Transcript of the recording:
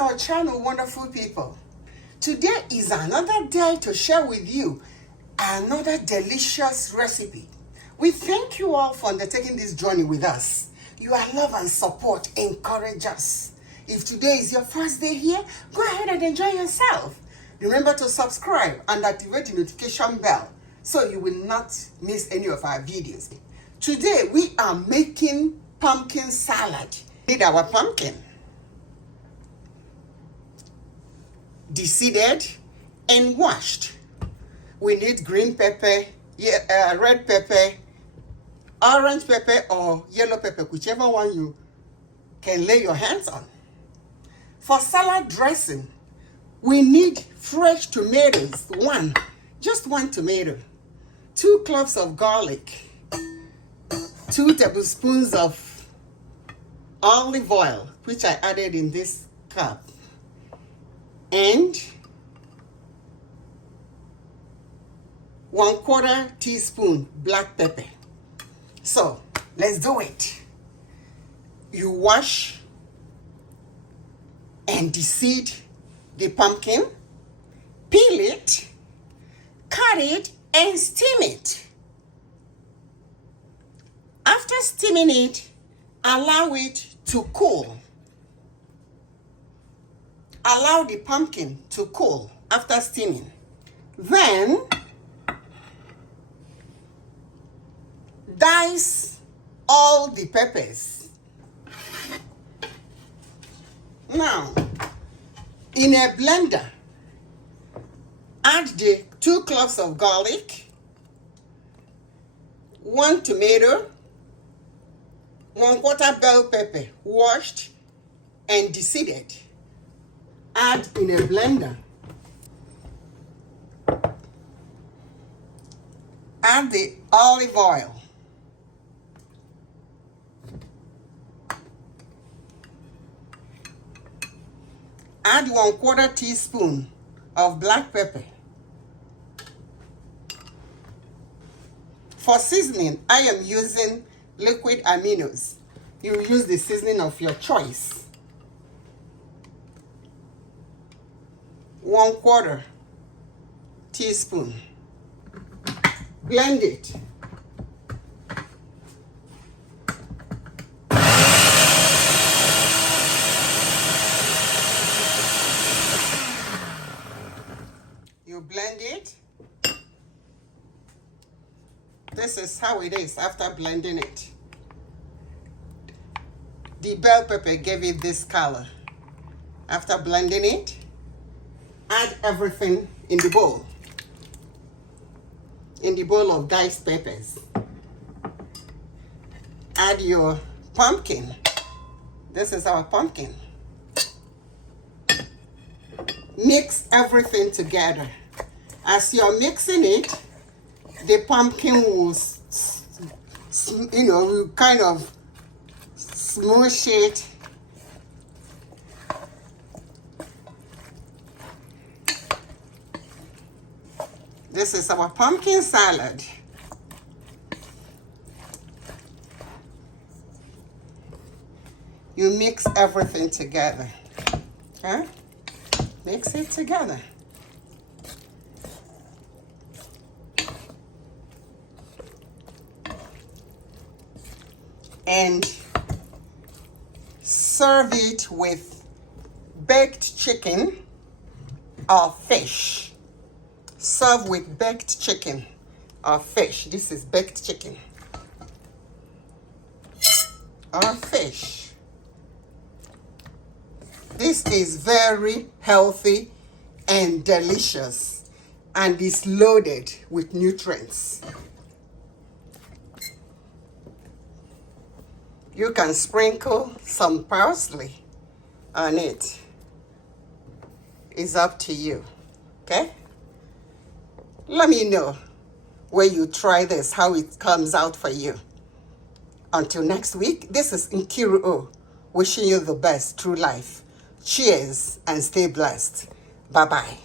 to our channel, wonderful people. Today is another day to share with you another delicious recipe. We thank you all for undertaking this journey with us. Your love and support encourage us. If today is your first day here, go ahead and enjoy yourself. Remember to subscribe and activate the notification bell so you will not miss any of our videos. Today we are making pumpkin salad. Need our pumpkin de-seeded and washed. We need green pepper, red pepper, orange pepper, or yellow pepper, whichever one you can lay your hands on. For salad dressing, we need fresh tomatoes, just one tomato, 2 cloves of garlic, 2 tablespoons of olive oil, which I added in this cup, and 1/4 teaspoon black pepper. So let's do it. You wash and de-seed the pumpkin, peel it, cut it, and steam it. After steaming it, allow it to cool. Allow the pumpkin to cool after steaming. Then dice all the peppers. Now, in a blender, add the 2 cloves of garlic, 1 tomato, 1/4 bell pepper, washed and de-seeded. Add in a blender. Add the olive oil. Add 1/4 teaspoon of black pepper. For seasoning, I am using liquid aminos. You use the seasoning of your choice. 1/4 teaspoon. Blend it. You blend it. This is how it is after blending it. The bell pepper gave it this color. After blending it, add everything in the bowl. In the bowl of diced peppers. Add your pumpkin. This is our pumpkin. Mix everything together. As you're mixing it, the pumpkin will, will kind of smush it. This is our pumpkin salad. You mix everything together. Okay? Mix it together. And serve it with baked chicken or fish. Serve with baked chicken or fish. This is baked chicken or fish. This is very healthy and delicious and is loaded with nutrients. You can sprinkle some parsley on it. It's up to you, okay? Let me know when you try this, how it comes out for you. Until next week, this is Nkoh, wishing you the best through life. Cheers and stay blessed. Bye-bye.